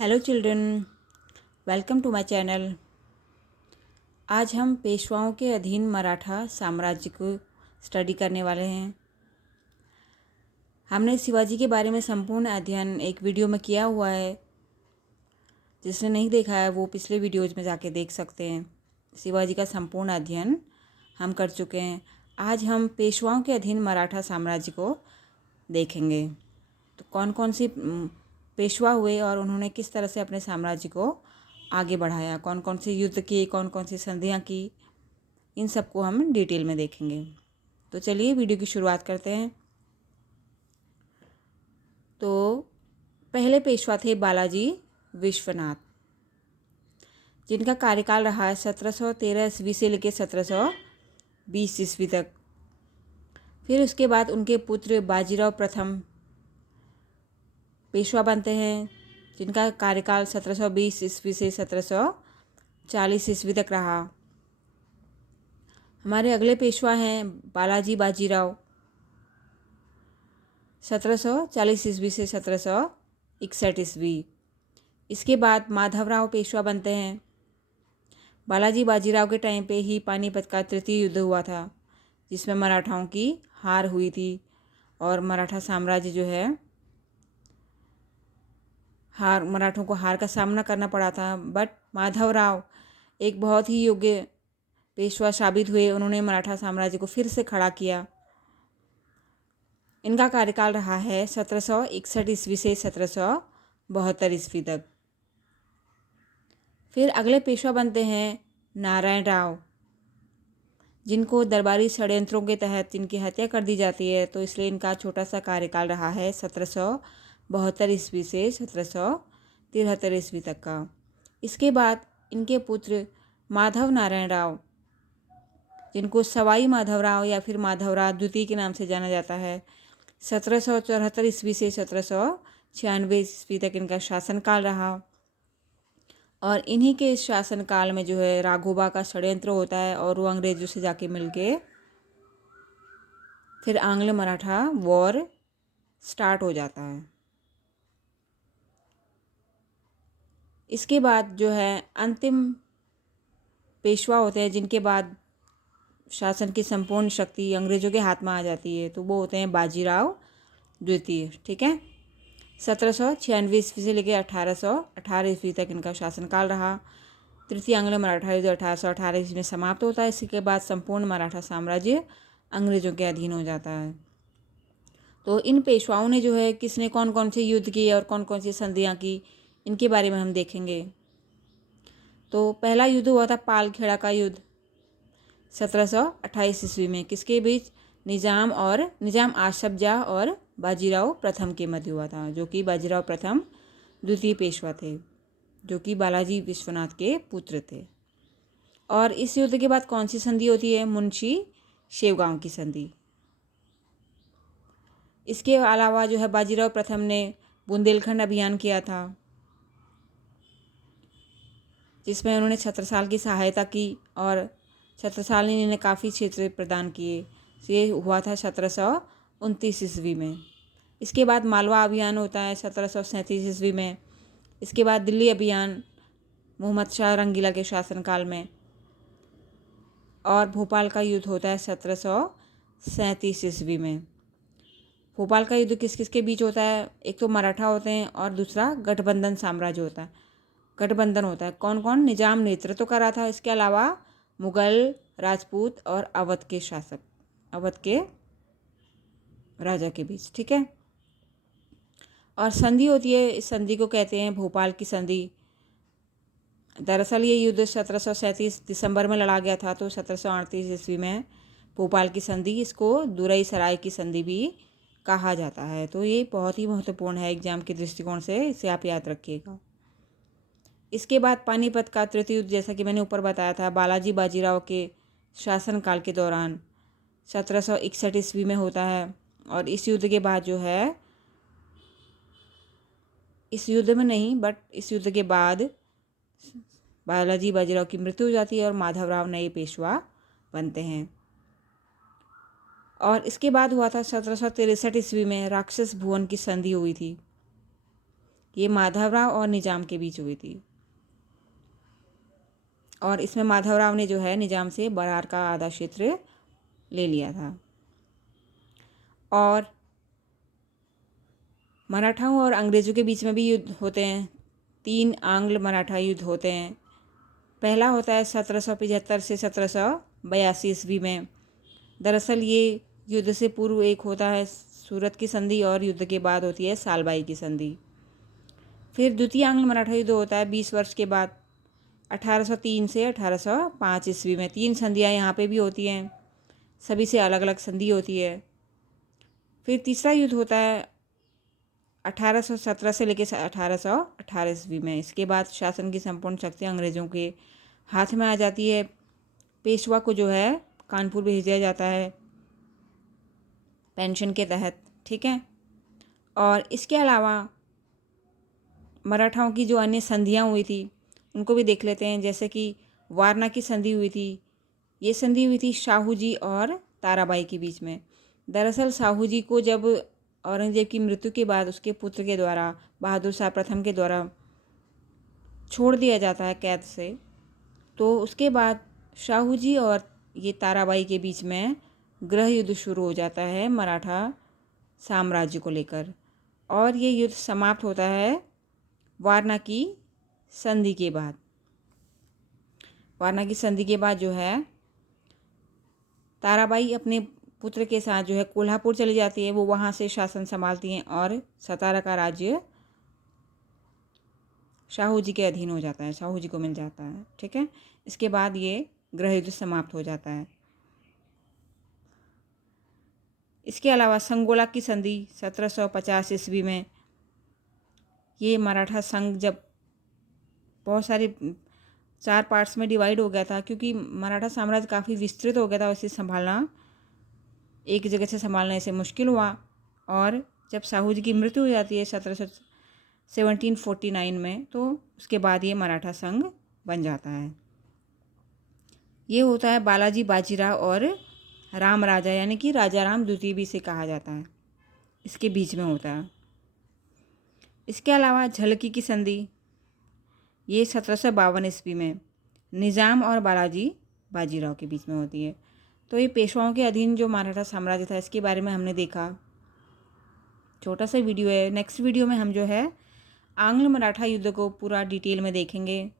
Hello children, welcome to my channel. आज हम पेशवाओं के अधीन मराठा साम्राज्य को स्टडी करने वाले हैं। हमने शिवाजी के बारे में संपूर्ण अध्ययन एक वीडियो में किया हुआ है। जिसने नहीं देखा है वो पिछले वीडियोज में जाके देख सकते हैं। शिवाजी का संपूर्ण अध्ययन हम कर चुके हैं। आज हम पेशवाओं के अधीन मराठा साम्राज्य को देखेंगे। तो कौन कौन सी पेशवा हुए और उन्होंने किस तरह से अपने साम्राज्य को आगे बढ़ाया, कौन कौन से युद्ध किए, कौन कौन सी संधियाँ की, इन सबको हम डिटेल में देखेंगे। तो चलिए वीडियो की शुरुआत करते हैं। तो पहले पेशवा थे बालाजी विश्वनाथ, जिनका कार्यकाल रहा है 1713 ईस्वी से लेकर 1720 ईस्वी तक। फिर उसके बाद उनके पुत्र बाजीराव प्रथम पेशवा बनते हैं, जिनका कार्यकाल 1720 ईस्वी से 1740 ईस्वी तक रहा। हमारे अगले पेशवा हैं बालाजी बाजीराव, 1740 ईस्वी से 1761 ईस्वी। इसके बाद माधवराव पेशवा बनते हैं। बालाजी बाजीराव के टाइम पे ही पानीपत का तृतीय युद्ध हुआ था, जिसमें मराठाओं की हार हुई थी और मराठा साम्राज्य जो है मराठों को हार का सामना करना पड़ा था। बट माधवराव एक बहुत ही योग्य पेशवा साबित हुए। उन्होंने मराठा साम्राज्य को फिर से खड़ा किया। इनका कार्यकाल रहा है 1761 ईस्वी से 1772 ईस्वी तक। फिर अगले पेशवा बनते हैं नारायण राव, जिनको दरबारी षड्यंत्रों के तहत इनकी हत्या कर दी जाती है, तो इसलिए इनका छोटा सा कार्यकाल रहा है 1772 ईस्वी से 1773 ईस्वी तक का। इसके बाद इनके पुत्र माधव नारायण राव, जिनको सवाई माधवराव या फिर माधवराव द्वितीय के नाम से जाना जाता है, 1774 ईस्वी से 1796 ईस्वी तक इनका शासनकाल रहा। और इन्हीं के इस शासनकाल में जो है राघोबा का षड्यंत्र होता है और वो अंग्रेजों से जाके मिलके फिर आंग्ल मराठा वॉर स्टार्ट हो जाता है। इसके बाद जो है अंतिम पेशवा होते हैं, जिनके बाद शासन की संपूर्ण शक्ति अंग्रेजों के हाथ में आ जाती है, तो वो होते हैं बाजीराव द्वितीय। ठीक है, 1796 ईस्वी से लेकर 1818 ईस्वी तक इनका शासनकाल रहा। तृतीय आंग्ल मराठा युद्ध 1818 ईस्वी में समाप्त होता है। इसके बाद संपूर्ण मराठा साम्राज्य अंग्रेजों के अधीन हो जाता है। तो इन पेशवाओं ने जो है किसने कौन कौन से युद्ध किए और कौन कौन सी संधियाँ की, इनके बारे में हम देखेंगे। तो पहला युद्ध हुआ था पालखेड़ा का युद्ध 1728 ईस्वी में। किसके बीच? निजाम आसफ जाह और बाजीराव प्रथम के मध्य हुआ था, जो कि बाजीराव प्रथम द्वितीय पेशवा थे, जो कि बालाजी विश्वनाथ के पुत्र थे। और इस युद्ध के बाद कौन सी संधि होती है? मुंशी शेवगांव की संधि। इसके अलावा जो है बाजीराव प्रथम ने बुंदेलखंड अभियान किया था, जिसमें उन्होंने छत्रसाल की सहायता की और छत्रसाल ने इन्हें काफ़ी क्षेत्र प्रदान किए। ये हुआ था 1729 ईस्वी में। इसके बाद मालवा अभियान होता है 1737 ईस्वी में। इसके बाद दिल्ली अभियान मोहम्मद शाह रंगीला के शासनकाल में। और भोपाल का युद्ध होता है 1737 ईस्वी में। भोपाल का युद्ध किस किस के बीच होता है? एक तो मराठा होते हैं और दूसरा गठबंधन साम्राज्य होता है, गठबंधन होता है। कौन कौन? निजाम नेतृत्व कर रहा था। इसके अलावा मुगल, राजपूत और अवध के शासक, अवध के राजा के बीच। ठीक है, और संधि होती है, इस संधि को कहते हैं भोपाल की संधि। दरअसल ये युद्ध 1737 दिसंबर में लड़ा गया था, तो 1738 ईस्वी में भोपाल की संधि, इसको दुरई सराय की संधि भी कहा जाता है। तो ये बहुत ही महत्वपूर्ण है एग्जाम के दृष्टिकोण से, इसे आप याद रखिएगा। इसके बाद पानीपत का तृतीय युद्ध, जैसा कि मैंने ऊपर बताया था, बालाजी बाजीराव के शासनकाल के दौरान 1761 ईस्वी में होता है। और इस युद्ध के बाद जो है, इस युद्ध में नहीं बट इस युद्ध के बाद बालाजी बाजीराव की मृत्यु हो जाती है और माधवराव नए पेशवा बनते हैं। और इसके बाद हुआ था 1763 ईस्वी में राक्षस भुवन की संधि हुई थी, ये माधवराव और निजाम के बीच हुई थी और इसमें माधवराव ने जो है निजाम से बरार का आधा क्षेत्र ले लिया था। और मराठाओं और अंग्रेज़ों के बीच में भी युद्ध होते हैं। 3 आंग्ल मराठा युद्ध होते हैं। पहला होता है 1775 से 1782 ईस्वी में। दरअसल ये युद्ध से पूर्व एक होता है सूरत की संधि और युद्ध के बाद होती है सालबाई की संधि। फिर द्वितीय आंग्ल मराठा युद्ध होता है 20 वर्ष के बाद 1803 से 1805 ईस्वी में। 3 संधियाँ यहाँ पे भी होती हैं, सभी से अलग अलग संधि होती है। फिर तीसरा युद्ध होता है 1817 से लेकर 1818 ईस्वी में। इसके बाद शासन की संपूर्ण शक्तियाँ अंग्रेज़ों के हाथ में आ जाती है। पेशवा को जो है कानपुर भेज दिया जाता है पेंशन के तहत, ठीक है। और इसके अलावा मराठाओं की जो अन्य संधियाँ हुई थी उनको भी देख लेते हैं। जैसे कि वारणा की संधि हुई थी। ये संधि हुई थी शाहू जी और ताराबाई के बीच में। दरअसल शाहू जी को जब औरंगजेब की मृत्यु के बाद उसके पुत्र के द्वारा, बहादुर शाह प्रथम के द्वारा छोड़ दिया जाता है कैद से, तो उसके बाद शाहू जी और ये ताराबाई के बीच में गृह युद्ध शुरू हो जाता है मराठा साम्राज्य को लेकर। और ये युद्ध समाप्त होता है वारणा की संधि के बाद। वारणा की संधि के बाद जो है ताराबाई अपने पुत्र के साथ जो है कोल्हापुर चली जाती है। वो वहाँ से शासन संभालती हैं और सतारा का राज्य शाहू जी के अधीन हो जाता है, शाहू जी को मिल जाता है, ठीक है। इसके बाद ये गृह युद्ध समाप्त हो जाता है। इसके अलावा संगोला की संधि 1750 ईस्वी में। ये मराठा संघ जब बहुत सारे 4 पार्ट्स में डिवाइड हो गया था, क्योंकि मराठा साम्राज्य काफ़ी विस्तृत हो गया था, उसे संभालना एक जगह से संभालने से मुश्किल हुआ। और जब शाहू जी की मृत्यु हो जाती है 1749 में, तो उसके बाद ये मराठा संघ बन जाता है। ये होता है बालाजी बाजीराव और राम राजा, यानी कि राजा राम द्वितीय भी इसे कहा जाता है, इसके बीच में होता है। इसके अलावा झलकी की संधि ये 1752 ईस्वी में निज़ाम और बालाजी बाजीराव के बीच में होती है। तो ये पेशवाओं के अधीन जो मराठा साम्राज्य था, इसके बारे में हमने देखा। छोटा सा वीडियो है। नेक्स्ट वीडियो में हम जो है आंग्ल मराठा युद्ध को पूरा डिटेल में देखेंगे।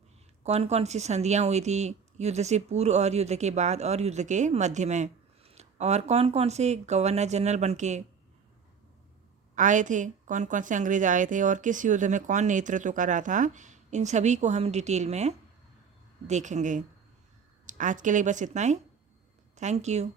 कौन कौन सी संधियाँ हुई थी युद्ध से पूर्व और युद्ध के बाद और युद्ध के मध्य में, और कौन कौन से गवर्नर जनरल बन के आए थे, कौन कौन से अंग्रेज आए थे, और किस युद्ध में कौन नेतृत्व कर रहा था, इन सभी को हम डिटेल में देखेंगे। आज के लिए बस इतना ही। Thank you.